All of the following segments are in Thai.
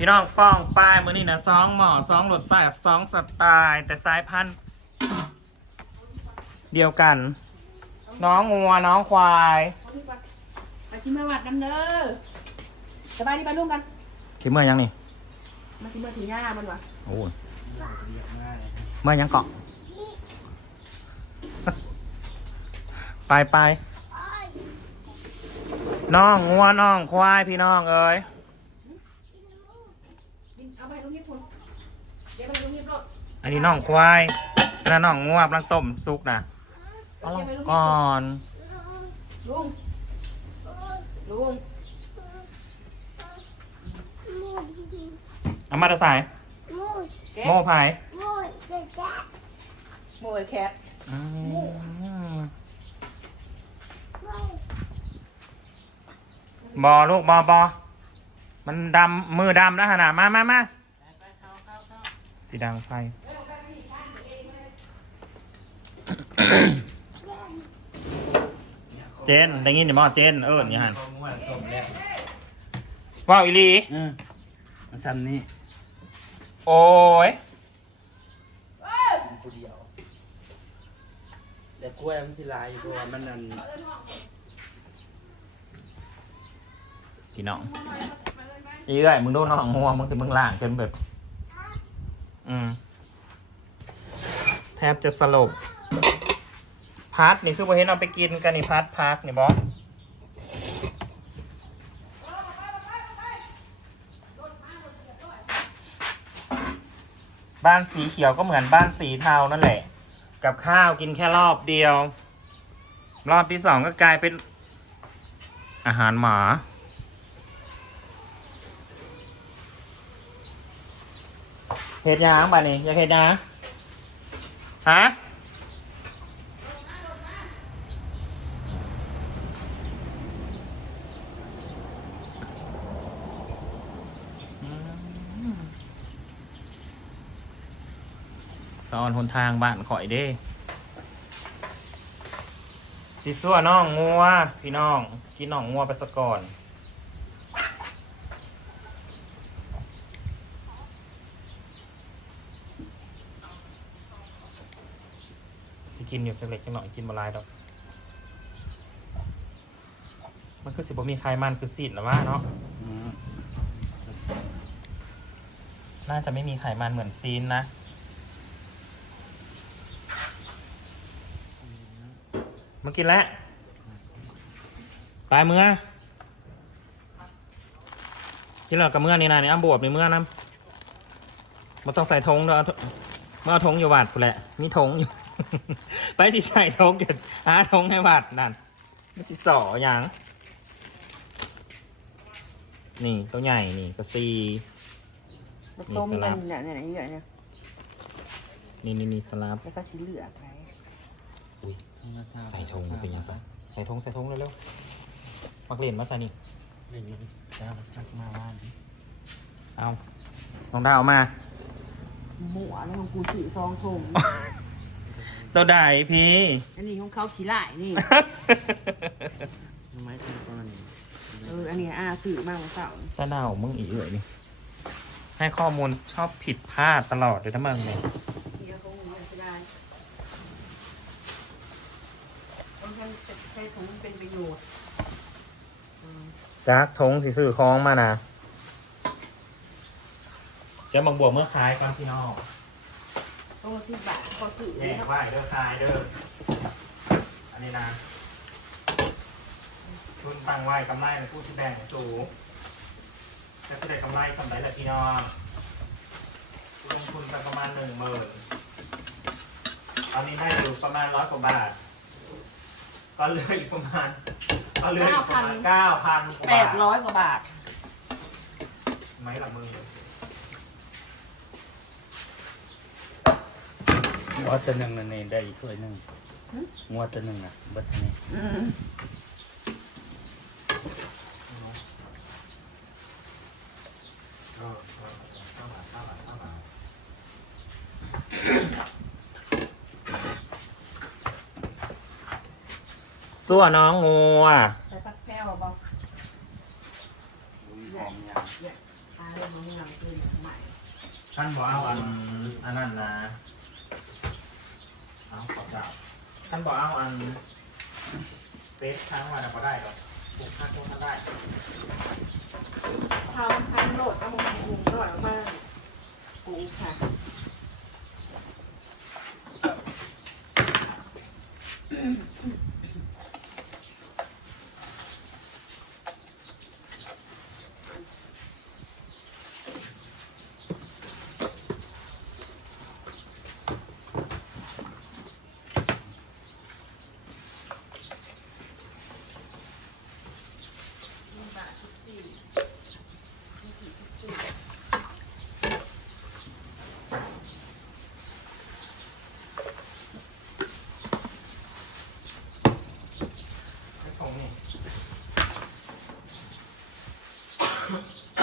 พี่น้องป้องป้ายมือนี่นะสองหมอสองรสชาติสองสไตล์แต่สายพันธุ์เดียวกัน น้องงัวน้องควายมาชิมมาวัดน้ำเด้อสบายดีปะลุงกันคิดเมื่อยังนี่มาชิมมาถึงย่ามันวะโอ้ยเมื่อยังเกาะไปไปน้องงัวน้องควายพี่น้องเอ้ย เอาไปลุงยิบคุณเดี๋ยวไปลุงยิบรถ อั นนี้น้องควายอันนั้นน้องงัวกำลังต้มซุกนะเอาลงก่อนลุงลุงเอามาตะสายแกะโม่พายโมยแคทอืมบอลูกบอบอมันดำมือดำนะฮะนะมามามาสีดังไฟ เจนได้ยินเดี๋ยวมอเจนเอิญอย่าหันว้าวอีหลี เออมันซ้ำนี่โอ้ยมันผู้เดียวแต่กล้วยมันสิลายอยู่เพราะว่ามันนั่นพี่น้องอีเอ้ยมึงดูน้องหัวมึงถึงมึงล่างจนแบบ อืมแทบจะสลบ พัดนี่คือพอเห็นเอาไปกินกันนี่พัดพักนี่บอสบ้านสีเขียวก็เหมือนบ้านสีเทานั่นแหละ กับข้าวกินแค่รอบเดียว รอบที่สองก็กลายเป็น อาหารหมาเฮ็ดยังบ่านี่อยากเฮ็ดยังฮะ สอนหนทางบ้านข่อยเด้สิสัวน้องงัว พี่น้องกินน้องงัวไปสะก่อน สิกินอยู่จักเล็กจังหน่อยกินบหลายดอก มันคือสิบ่มีไขมันคือสินหรอวะเนาะอืมน่าจะไม่มีไขมันเหมือนซีนนะ มากินแล้วไปเมื่อกินแล้วกับเมื่อนี่นะนี่อ้ำบวบในเมื่อนะมันต้องใส่ธงด้วยเอาเมื่อเอาธงอยู่วัดพูนแหละ มีธงอยู่ ไปสิใส่ธงกันหาธงให้วัดนั่นไม่สิสออย่างนี่ตัวใหญ่นี่ก็ซีผสมกันเนี่ยเนี่ยเนี่ยเนี่ยนี่นี่นี่สลับแล้วก็สีเหลืองไป ใส่ธงมันเป็นยังไงใส่ธงใส่ธงเร็วๆมักเล่นมาใส่นี่เล่นมันแล้วสักมาบ้านเอาลองดาวเอามาหมัวแล้วของกูสีซองทงตัวใดพี่ อันนี้ของเขาขี้ไล่นี่ไม้ตีก้อนเอออันนี้อาสื่อมากกว่าเสาตาดาวมึงอีกเลยนี่ให้ข้อมูลชอบผิดพลาดตลอดเลยนะมึงเนี่ย เดี๋ยวเขาคงจะได้ต้องใช้ใช้ ถุงเป็นประโยชน์จากทงสีสื่อคล้องมานะจะบังบวกเมื่อคลายกันพี่น้องต้องสิบบาทพอสื่อแยกไหวเด้อคลายเด้ออันนี้นะทุนตั้งไว้กำไรในผู้ที่แบ่งสูงจะได้กำไรกำไรแหละพี่น้องลงทุนไปประมาณหนึ่งหมื่นตอนนี้ได้อยู่ประมาณร้อยกว่าบาท ก็เหลืออีกประมาณก็เหลืออีกประมาณเก้าพันกว่าแปบาดทร้อยกว่าบาทไหมล่ะมึงงัวตัวหนึ่งนั่นเองได้อีกถ้วยหนึ่งงัวตัวหนึ่งอะเบัดนี้อืม สั่วน้องงัวใส่ปักแก้วบอกหอมยางเนี่ยตาเรื่องของเราคืออย่างใหม่ท่านบอกเอาอันอันนั้นนะเอาขอจับท่านบอกเอาอันเฟสทั้งวันก็ได้หรอกปลูกข้างต้นก็ได้เขาคันโหลดเอาหมูหมูโหลดออกมาปูค่ะ ไอ้ของนี่โอ้โหเดี๋ยวตรงบัวข้าบัวที่สดสดสดค่ะหอยหลอดมาโหลดนี่หลอดเลยต้องการขายอะไรอยากขาย ใส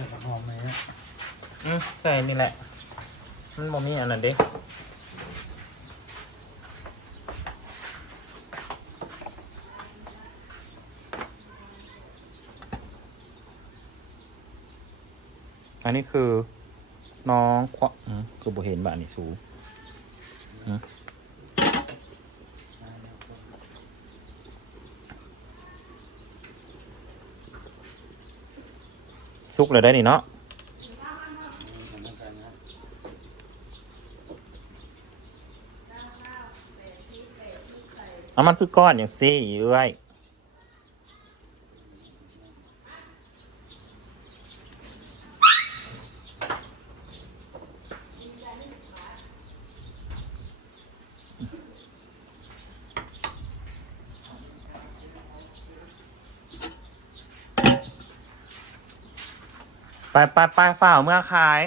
่กระหอมไหมฮะอืมใส่นี่แหละ มันบ่มีอันนั้นเด้ อันนี้คือน้องควะคือบ่เห็นบ้านนี่สูซุกเลยได้นี่เนาะเอามันคือก้อนอย่างซี่อยู่เอ้ ไปไปไปฝ่าวเมื่อขาย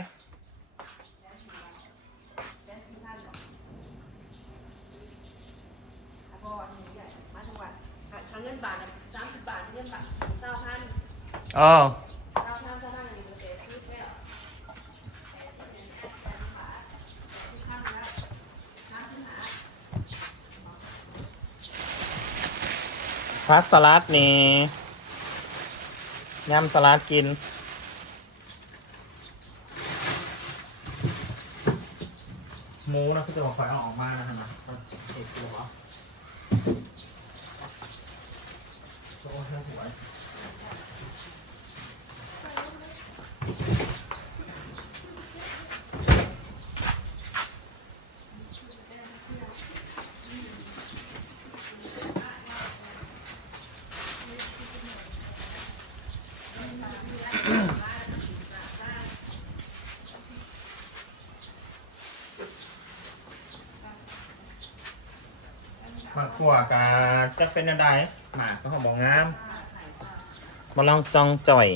แล้วก็อันนี้ใหญ่มาทุกวันอะครั้งเงินบาทสามสิบบาทเงินบาทเก้าพันเออเก้าพันเท่านั้นอยู่ในเศษที่แค่ข้างแล้วน้ำขึ้นหาพักสลัดนี่ยำสลัดกิน หมูนะคือจะบอกไฟเอาออกมานะฮะนะเอ็ดตัวโอ้ยน่าสว ขั่วกาจะเป็นอะไรหมากก็หอมบองงามมาลองจองจ่อย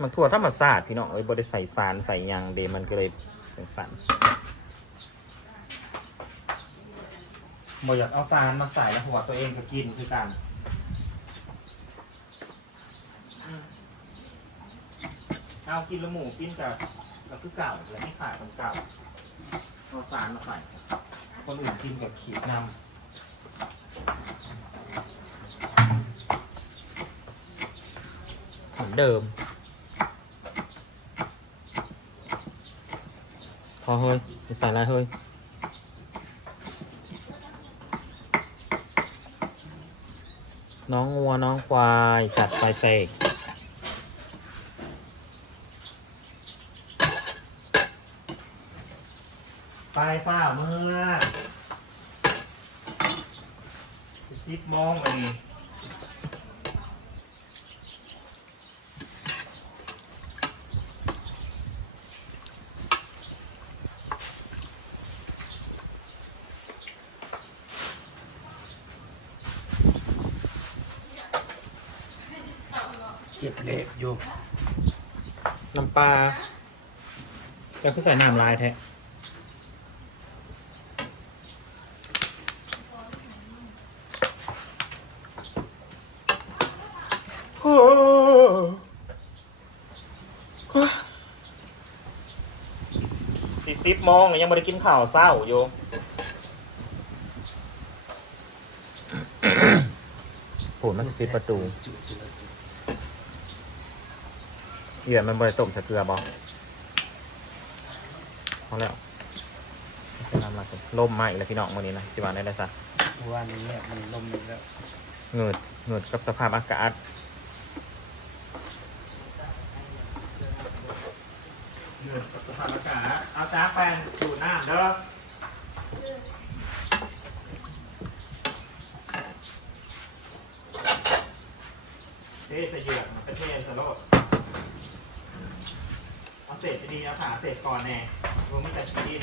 มันทั่วธรรมศาสตร์พี่น้องเอ้ยบริใส่สารใส่หยังเดมันก็เลยเป็นสันบอยากเอาสารมาใส่แล้วหัวตัวเองก็กินคือกันอืมเอากินแล้วหมูกินกับกับคือเก่าแล้วไม่ขายของเก่าเอาสารมาใส่ คนอื่นกินกับขีดนำเหมือนเดิม พอเฮ้ยใส่อะไรเฮ้ยน้องวัวน้องควายจัดไปเสก ไปฝ้าเมื่อสิบโมงเองเจ็บเล็บอยู่ น้ำปลาจะคือใส่น้ำลายแท้ สิบโมงยังไม่ได้กินข้าวเศร้าอยู่ผูดมันปิดประตูเหยื่อมันบริต้มใส่เกลือบอกพอแล้วจะนำมาสิล่มมาอีกแล้วพี่น้องวันนี้นะสิวันได้เลยซะวันนี้เนี่ยมันลมอีกแล้วเงิดเงิดกับสภาพอากาศเงิดกับ สภาพอากาศเอาจ้าแฟนสูน้ำเด้อเอ๊ะใส่เหยื่อมันเป็นเทนสโลดเอาเศษจะดีเอาขาเศษก่อนแน่รวมไม่แต่ดิน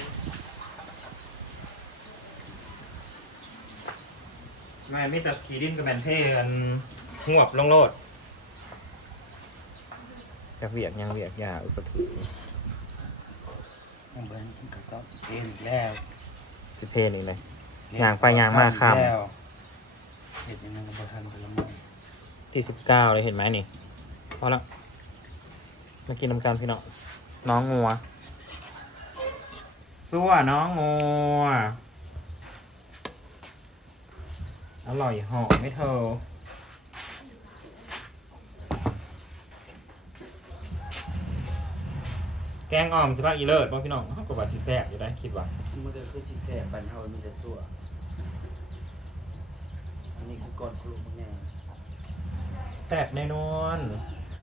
ไม่ไม่แต่ขีดินกับแมนเทกันหวบลงโลดจะเวียกยังเวียกยาอุปถุยัง เบิ้ลกระสอบสเปนอีกแล้วสิเพนอีกเลย ย่างไปย่างมาข้ามแล้วเห็ดยังไงก็บ่ทันไปละมั้งที่สิบเก้าเลยเห็นไหมนี่พอละมากินน้ำกันพี่น้องน้องงัวซั่วน้องงัวอร่อยหอมไม่เธอ กงอ่อมสิบ้าอีเลิศบ้างพี่น้องเขาก็ว่าสิแซ่บอยู่ได้คิดว่ามันก็คือสิแซ่บปันเฮามีแต่สั่วอันนี้คือก่อนครูพวกแม่แซ่บแน่นอนอ